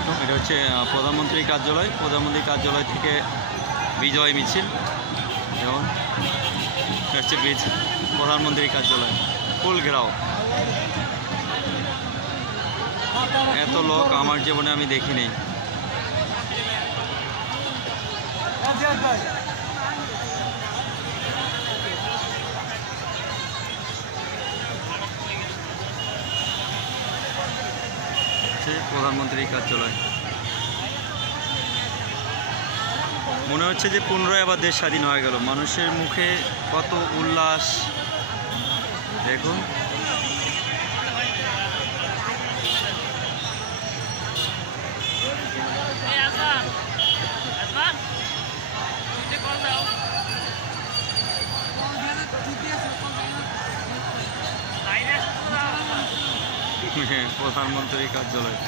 আলাইকুম। এটা হচ্ছে প্রধানমন্ত্রী কার্যালয়। প্রধানমন্ত্রী কার্যালয় থেকে বিজয় মিছিল এটা হচ্ছে বীজ প্রধানমন্ত্রী কার্যালয় ফুল ঘেরাও এত লোক আমার জীবনে আমি দেখিনি। হচ্ছে প্রধানমন্ত্রী কার্যালয়। মনে হচ্ছে যে পুনরায় আবার দেশ স্বাধীন হয়ে গেল। মানুষের মুখে কত উল্লাস। দেখুন। প্রধানমন্ত্রী কার্যালয়।